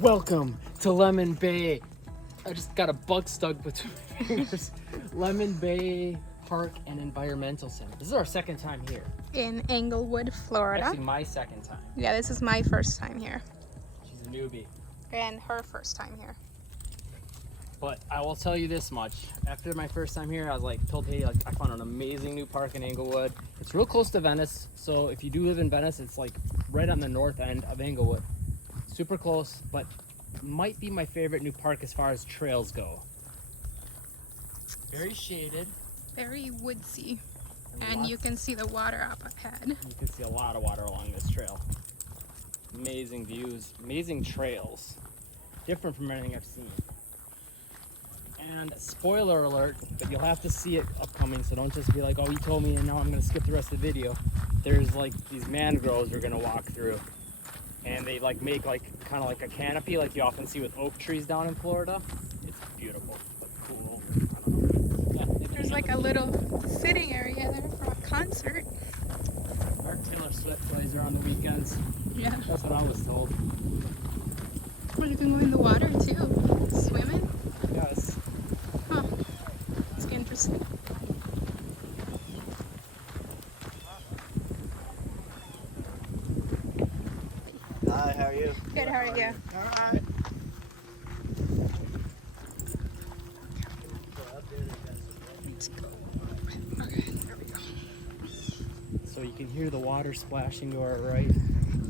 Welcome to Lemon Bay. I just got a bug stuck between my fingers. Lemon Bay Park and Environmental Center. This is our second time here. In Englewood, Florida. Actually, my second time. Yeah, this is my first time here. She's a newbie. And her first time here. But I will tell you this much. After my first time here, I was told, hey, I found an amazing new park in Englewood. It's real close to Venice. So if you do live in Venice, it's right on the north end of Englewood. Super close, but might be my favorite new park as far as trails go. Very shaded. Very woodsy. And you can see the water up ahead. You can see a lot of water along this trail. Amazing views, amazing trails. Different from anything I've seen. And spoiler alert, but you'll have to see it upcoming, so don't just be like, oh, you told me and now I'm gonna skip the rest of the video. There's these mangroves we're gonna walk through. And they make kind of like a canopy like you often see with oak trees down in Florida. It's beautiful, but cool. I don't know. Yeah, There's a little sitting area there for a concert. Our Taylor Swift plays are on the weekends. Yeah. That's what I was told. Well, you can go in the water too. Swimming. Yes. Huh. It's interesting. Hi, how are you? Good, how are you? Alright. Let's go. Okay, there we go. So you can hear the water splashing to our right.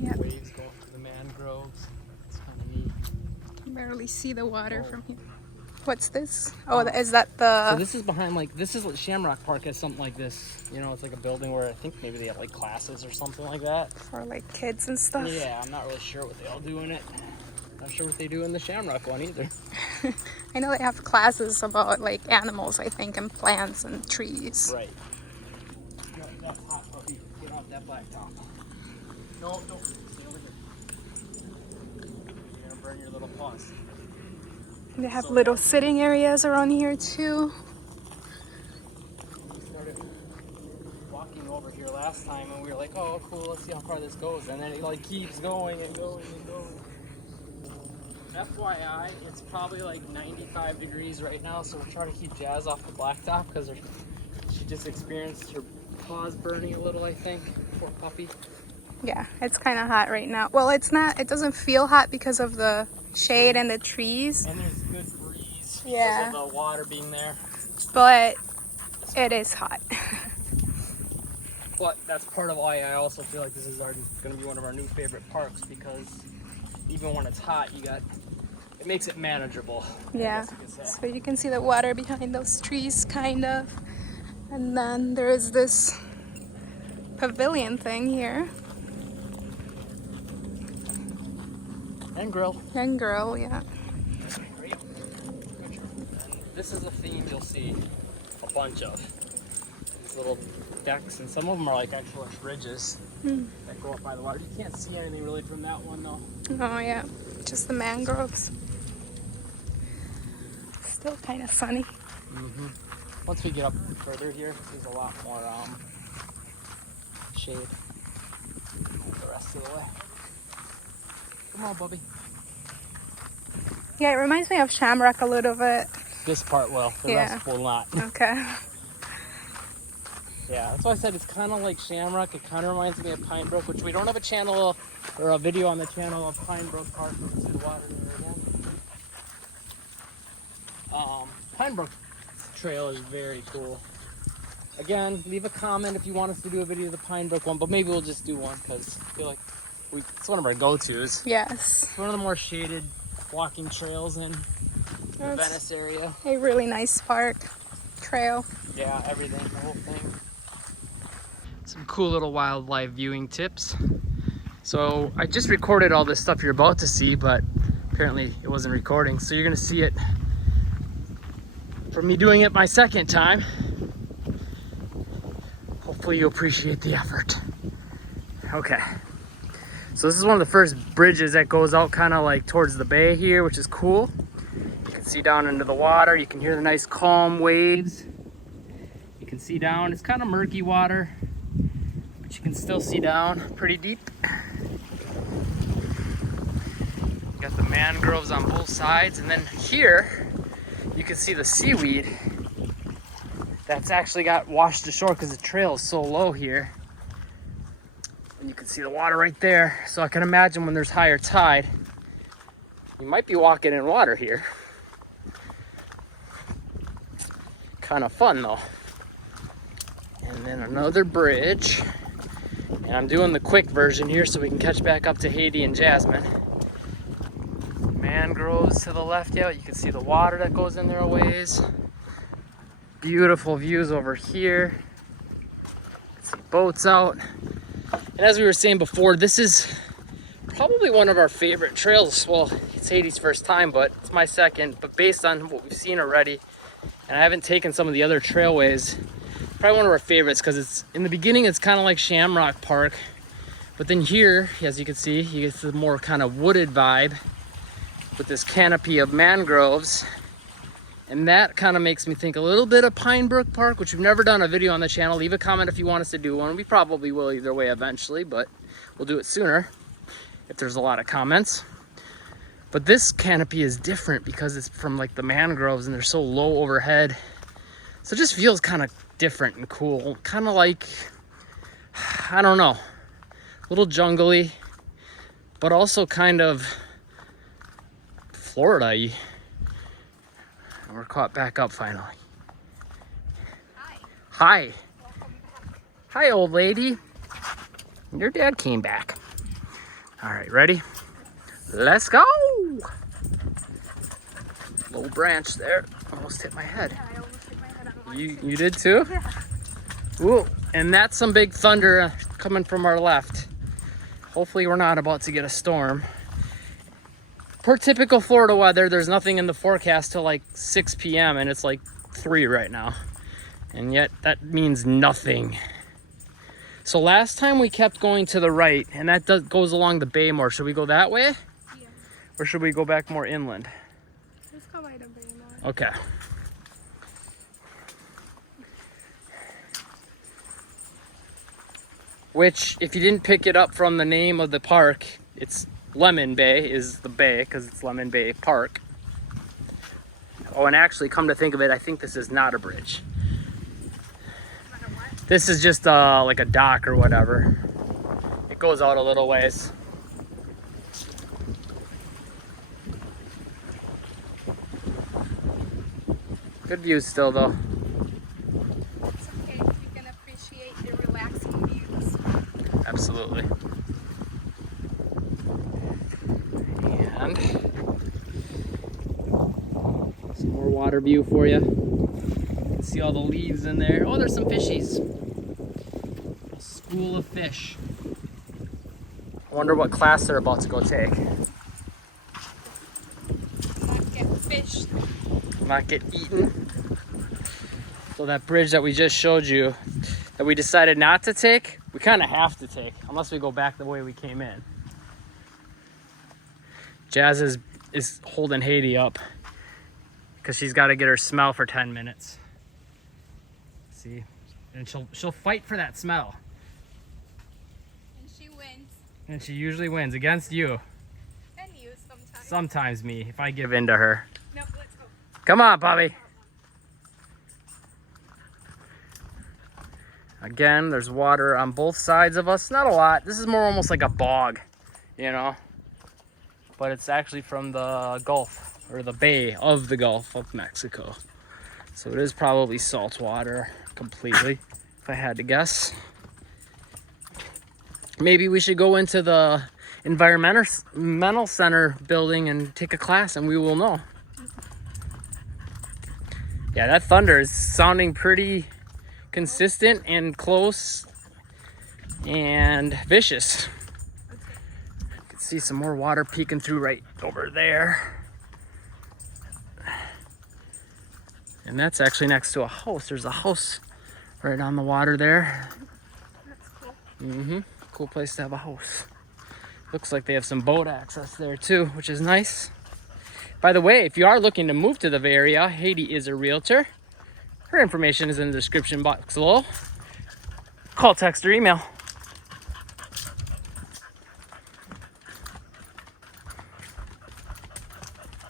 Yep. Waves going through the mangroves. It's kind of neat. You can barely see the water from here. What's this? Oh, is that the... So this is behind, this is Shamrock Park has something like this. You know, it's like a building where I think maybe they have classes or something like that. For kids and stuff? Yeah, I'm not really sure what they all do in it. Not sure what they do in the Shamrock one either. I know they have classes about animals, I think, and plants and trees. Right. That's hot, puppy. Get off that black top. No, don't. Stay over here. You're gonna burn your little paws. They have little sitting areas around here too. We started walking over here last time and we were like, oh cool, let's see how far this goes. And then it keeps going and going and going. FYI, it's probably 95 degrees right now, so we're trying to keep Jazz off the blacktop because she just experienced her paws burning a little, I think. Poor puppy. Yeah, it's kind of hot right now. Well, it's not, it doesn't feel hot because of the shade and the trees. And there's good breeze Yeah. because of the water being there. But it is hot. But that's part of why I also feel like this is going to be one of our new favorite parks, because even when it's hot, it makes it manageable. Yeah, I guess you could say. so you can see the water behind those trees, kind of. And then there is this pavilion thing here. And grill. Young girl, yeah. Great. This is a theme you'll see a bunch of. These little decks, and some of them are actual bridges that go up by the water. You can't see anything really from that one though. Oh yeah, just the mangroves. Still kind of sunny. Once we get up further here, there's a lot more shade the rest of the way. Come on, Bubby. Yeah, it reminds me of Shamrock a little bit. This part will, the rest will not. Okay. Yeah, that's why I said it's kind of like Shamrock. It kind of reminds me of Pine Brook, which we don't have a channel or a video on the channel of Pine Brook Park. You can see the water there again. Pine Brook Trail is very cool. Again, leave a comment if you want us to do a video of the Pine Brook one, but maybe we'll just do one because I feel like it's one of our go-tos. Yes. It's one of the more shaded walking trails in the Venice area. A really nice park, trail. Yeah, everything, the whole thing. Some cool little wildlife viewing tips. So I just recorded all this stuff you're about to see, but apparently it wasn't recording. So you're gonna see it from me doing it my second time. Hopefully you appreciate the effort. Okay. So this is one of the first bridges that goes out kind of towards the bay here, which is cool. You can see down into the water. You can hear the nice calm waves. You can see down. It's kind of murky water, but you can still see down pretty deep. got the mangroves on both sides, and then here you can see the seaweed that's actually got washed ashore because the trail is so low here. And you can see the water right there. So I can imagine when there's higher tide, you might be walking in water here. Kind of fun though. And then another bridge. And I'm doing the quick version here so we can catch back up to Haiti and Jasmine. Mangroves to the left, yeah, you can see the water that goes in there a ways. Beautiful views over here. See boats out. And as we were saying before, this is probably one of our favorite trails. Well, it's Haiti's first time, but it's my second. But based on what we've seen already, and I haven't taken some of the other trailways, probably one of our favorites because it's in the beginning it's kind of like Shamrock Park, but then here, as you can see, you get the more kind of wooded vibe with this canopy of mangroves, and that kind of makes me think a little bit of Pine Brook Park, which we've never done a video on the channel. Leave a comment if you want us to do one. We probably will either way eventually, but we'll do it sooner if there's a lot of comments. But this canopy is different because it's from like the mangroves and they're so low overhead, so it just feels kind of different and cool, kind of like, I don't know, a little jungly, but also kind of Florida-y. And we're caught back up finally. Hi. Hi. Welcome back. Hi, old lady. Your dad came back. All right, ready? Let's go. Low branch there. Almost hit my head. Yeah, I almost hit my head on one. You did too? Yeah. Ooh, and that's some big thunder coming from our left. Hopefully we're not about to get a storm. Per typical Florida weather, there's nothing in the forecast till like 6 p.m. and it's like 3 right now. And yet that means nothing. So last time we kept going to the right, and that goes along the bay more. Should we go that way? Yeah. Or should we go back more inland? Let's go by the bay more. Okay. Which, if you didn't pick it up from the name of the park, it's Lemon Bay is the bay because it's Lemon Bay Park. Oh, and actually, come to think of it, I think this is not a bridge. This is just like a dock or whatever. It goes out a little ways. Good views still though. It's okay if you can appreciate the relaxing views. Absolutely. And some more water view for you. You can see all the leaves in there. Oh, there's some fishies. A school of fish. I wonder what class they're about to go take. Not get fished. Not get eaten. So that bridge that we just showed you, that we decided not to take, we kind of have to take, unless we go back the way we came in. Jazz is holding Haiti up because she's got to get her smell for 10 minutes. See, and she'll fight for that smell. And she wins. And she usually wins against you. And you sometimes. Sometimes me, if I give in to her. No, let's go. Come on, Bobby. Again, there's water on both sides of us. Not a lot. This is more almost like a bog, you know. But it's actually from the Gulf, or the Bay of the Gulf of Mexico. So it is probably salt water completely, if I had to guess. Maybe we should go into the environmental center building and take a class and we will know. Yeah, that thunder is sounding pretty consistent and close and vicious. You can see some more water peeking through right over there. And that's actually next to a house. There's a house right on the water there. That's cool. Mm-hmm. Cool place to have a house. Looks like they have some boat access there too, which is nice. By the way, if you are looking to move to the Bay Area, Haiti is a realtor. Her information is in the description box below. Call, text, or email.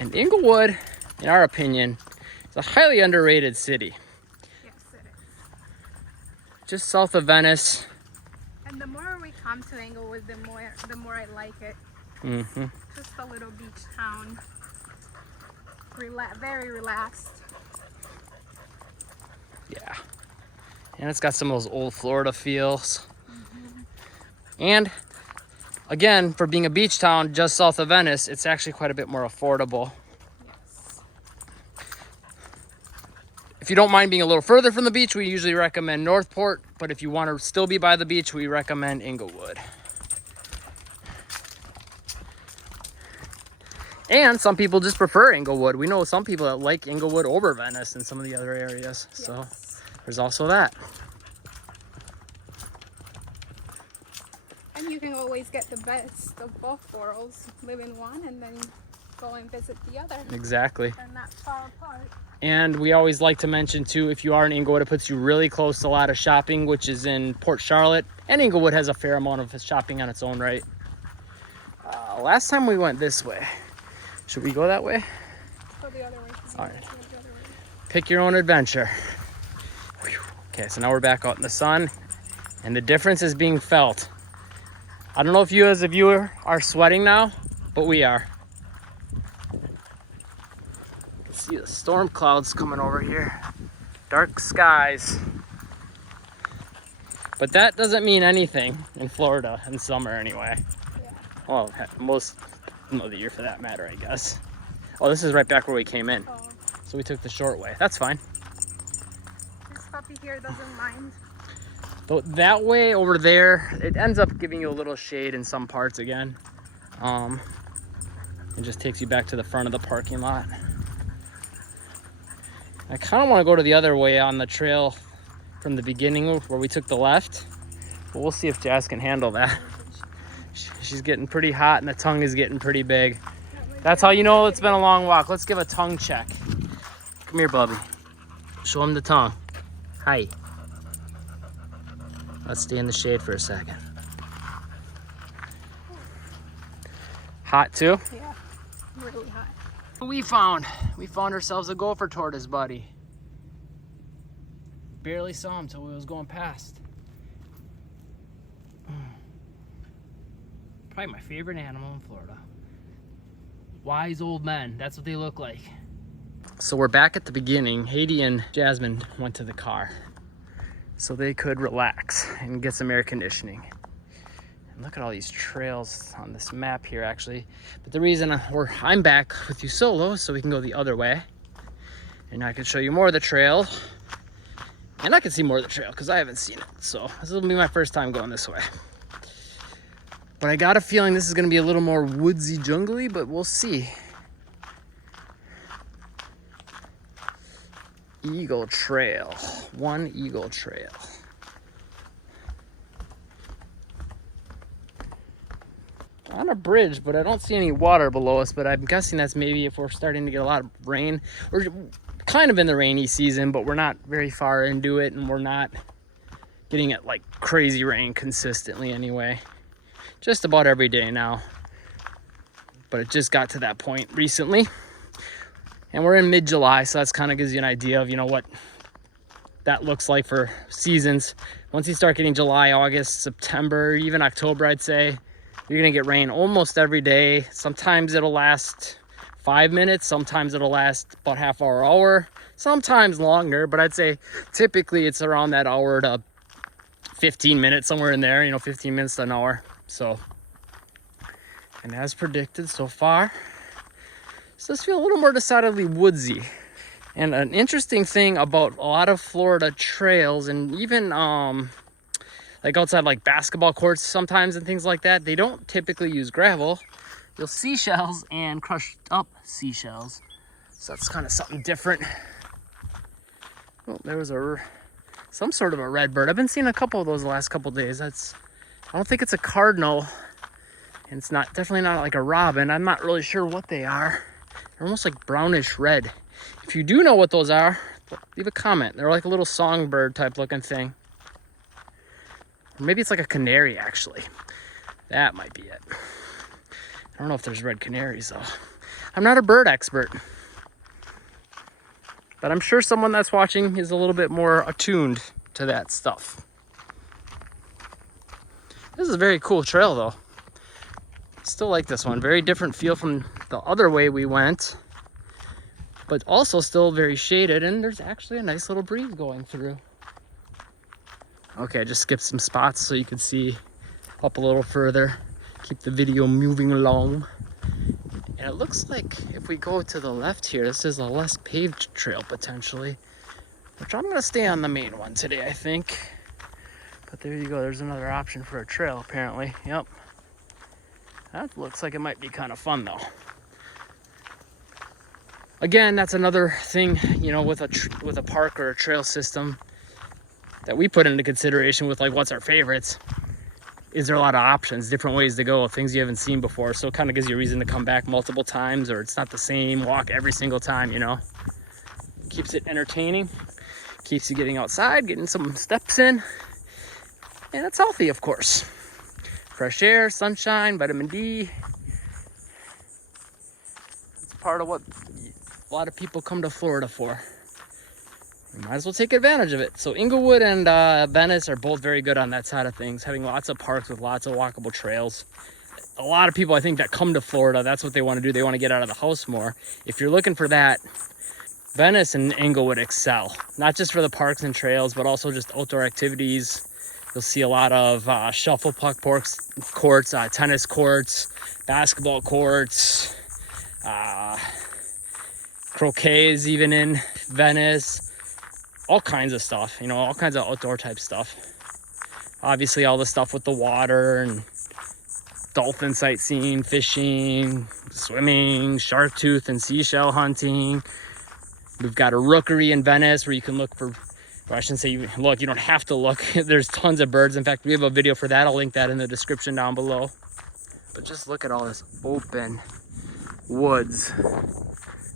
And Englewood, in our opinion, is a highly underrated city. Yes, it is. Just south of Venice. And the more we come to Englewood, the more I like it. Mm-hmm. Just a little beach town. Very relaxed. Yeah. And it's got some of those old Florida feels. And again, for being a beach town just south of Venice, it's actually quite a bit more affordable. Yes. If you don't mind being a little further from the beach, we usually recommend Northport, but if you want to still be by the beach, we recommend Englewood. And some people just prefer Englewood. We know some people that like Englewood over Venice and some of the other areas. So Yes. there's also that. And you can always get the best of both worlds. Live in one and then go and visit the other. Exactly. They're not far apart. And we always like to mention too, if you are in Englewood, it puts you really close to a lot of shopping, which is in Port Charlotte. And Englewood has a fair amount of shopping on its own right. Last time we went this way. Should we go that way? Go the other way. All right. The other way. Pick your own adventure. Whew. Okay, so now we're back out in the sun, and the difference is being felt. I don't know if you as a viewer are sweating now, but we are. You can see the storm clouds coming over here. Dark skies. But that doesn't mean anything in Florida in summer anyway. Yeah. Well, most of the year for that matter, I guess. Oh, this is right back where we came in. Oh, So we took the short way. That's fine. this puppy here doesn't mind. Though that way over there, it ends up giving you a little shade in some parts again. It just takes you back to the front of the parking lot. I kind of want to go to the other way on the trail from the beginning where we took the left. But we'll see if Jazz can handle that. She's getting pretty hot and the tongue is getting pretty big. That's how you know it's been a long walk. Let's give a tongue check. Come here, Bubby. Show him the tongue. Hi. Let's stay in the shade for a second. Hot too? Yeah, really hot. We found ourselves a gopher tortoise, buddy. Barely saw him till we was going past. Probably my favorite animal in Florida. Wise old men, that's what they look like. So we're back at the beginning. Haiti and Jasmine went to the car so they could relax and get some air conditioning. And look at all these trails on this map here actually. But the reason I'm back with you solo is so we can go the other way. And I can show you more of the trail. And I can see more of the trail because I haven't seen it. So this will be my first time going this way. But I got a feeling this is going to be a little more woodsy, jungly, but we'll see. Eagle Trail. One Eagle Trail. On a bridge, but I don't see any water below us, but I'm guessing that's maybe if we're starting to get a lot of rain. We're kind of in the rainy season, but we're not very far into it, and we're not getting it like crazy rain consistently anyway. Just about every day now, but it just got to that point recently, and we're in mid-July, so that's kind of gives you an idea of what that looks like for seasons. Once you start getting July, August, September, even October, I'd say you're gonna get rain almost every day. Sometimes it'll last 5 minutes, sometimes it'll last about half hour, sometimes longer, but I'd say typically it's around that hour to 15 minutes, somewhere in there, 15 minutes to an hour. So, and as predicted so far, this does feel a little more decidedly woodsy. And an interesting thing about a lot of Florida trails, and even like outside like basketball courts sometimes and things like that, they don't typically use gravel. You'll see seashells and crushed up seashells. So that's kind of something different. Oh, there was some sort of a red bird. I've been seeing a couple of those the last couple of days. I don't think it's a cardinal, and it's definitely not like a robin. I'm not really sure what they are. They're almost like brownish red. If you do know what those are, leave a comment. They're like a little songbird type looking thing. Or maybe it's like a canary actually. That might be it. I don't know if there's red canaries though. I'm not a bird expert, but I'm sure someone that's watching is a little bit more attuned to that stuff. This is a very cool trail though. Still like this one. Very different feel from the other way we went, but also still very shaded, and there's actually a nice little breeze going through. Okay, I just skipped some spots so you can see up a little further. Keep the video moving along. And it looks like if we go to the left here, this is a less paved trail potentially, which I'm gonna stay on the main one today, I think. But there you go, there's another option for a trail apparently. Yep. That looks like it might be kind of fun though. Again, that's another thing, you know, with a park or a trail system that we put into consideration with like what's our favorites. Is there a lot of options, different ways to go, things you haven't seen before, so it kind of gives you a reason to come back multiple times, or it's not the same walk every single time, you know. Keeps it entertaining, keeps you getting outside, getting some steps in, and it's healthy, of course. Fresh air, sunshine, vitamin D. It's part of what a lot of people come to Florida for. You might as well take advantage of it. So Englewood and Venice are both very good on that side of things, having lots of parks with lots of walkable trails. A lot of people, I think, that come to Florida, that's what they want to do. They want to get out of the house more. If you're looking for that, Venice and Englewood excel, not just for the parks and trails, but also just outdoor activities. You'll see a lot of shuffle puck courts, tennis courts, basketball courts, croquet is even in Venice. All kinds of stuff, you know, all kinds of outdoor type stuff. Obviously all the stuff with the water and dolphin sightseeing, fishing, swimming, shark tooth and seashell hunting. We've got a rookery in Venice where you can look for, or I shouldn't say you look, you don't have to look. There's tons of birds. In fact, we have a video for that. I'll link that in the description down below. But just look at all this open woods.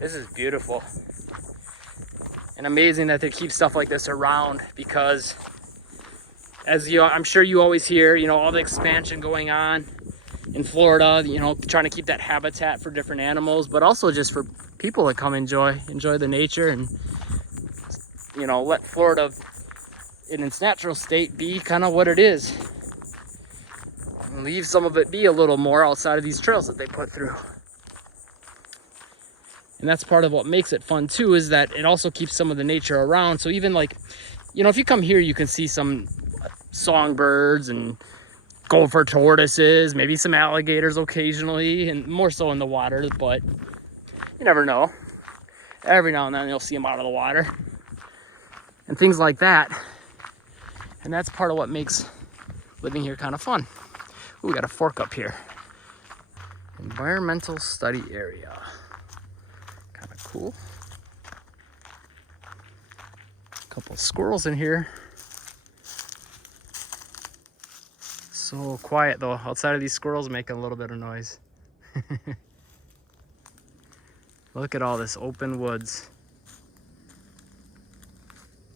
This is beautiful. And amazing that they keep stuff like this around, because as you, I'm sure you always hear, you know, all the expansion going on in Florida, you know, trying to keep that habitat for different animals, but also just for people that come enjoy the nature and, you know, let Florida in its natural state be kind of what it is. And leave some of it be a little more outside of these trails that they put through. And that's part of what makes it fun too, is that it also keeps some of the nature around. So even like, you know, if you come here, you can see some songbirds and gopher tortoises, maybe some alligators occasionally, and more so in the water, but you never know. Every now and then you'll see them out of the water and things like that. And that's part of what makes living here kind of fun. Ooh, we got a fork up here. Environmental study area. Kind of cool. A couple of squirrels in here. So quiet though. Outside of these squirrels making a little bit of noise. Look at all this open woods.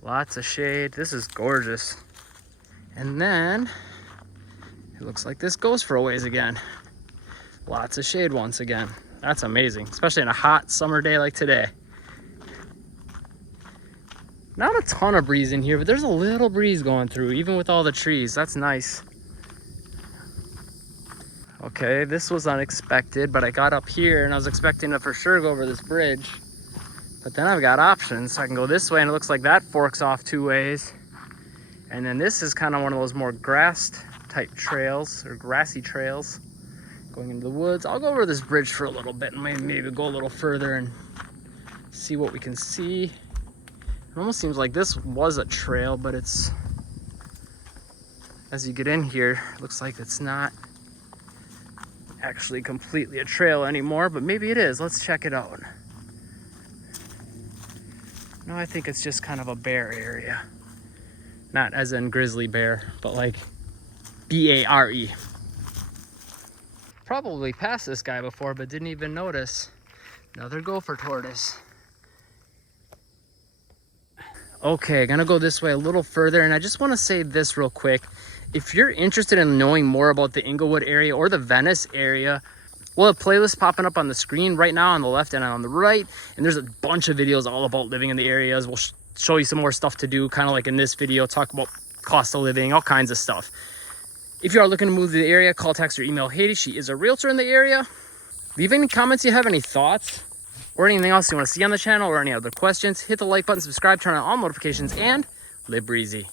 Lots of shade. This is gorgeous. And then it looks like this goes for a ways again. Lots of shade once again. That's amazing, especially in a hot summer day like today. Not a ton of breeze in here, but there's a little breeze going through, even with all the trees. That's nice. Okay, this was unexpected, but I got up here and I was expecting to for sure go over this bridge. But then I've got options. So I can go this way, and it looks like that forks off two ways. And then this is kind of one of those more grass type trails, or grassy trails, going into the woods. I'll go over this bridge for a little bit and maybe go a little further and see what we can see. It almost seems like this was a trail, but it's, as you get in here, it looks like it's not actually completely a trail anymore, but maybe it is. Let's check it out. No, I think it's just kind of a bear area. Not as in grizzly bear, but like B-A-R-E. Probably passed this guy before, but didn't even notice. Another gopher tortoise. Okay, gonna go this way a little further, and I just want to say this real quick. If you're interested in knowing more about the Englewood area or the Venice area, We'll have playlists popping up on the screen right now on the left and on the right. And there's a bunch of videos all about living in the areas. We'll show you some more stuff to do, kind of like in this video, talk about cost of living, all kinds of stuff. If you are looking to move to the area, call, text, or email Haiti. She is a realtor in the area. Leave any comments you have, any thoughts, or anything else you want to see on the channel, or any other questions. Hit the like button, subscribe, turn on all notifications, and live breezy.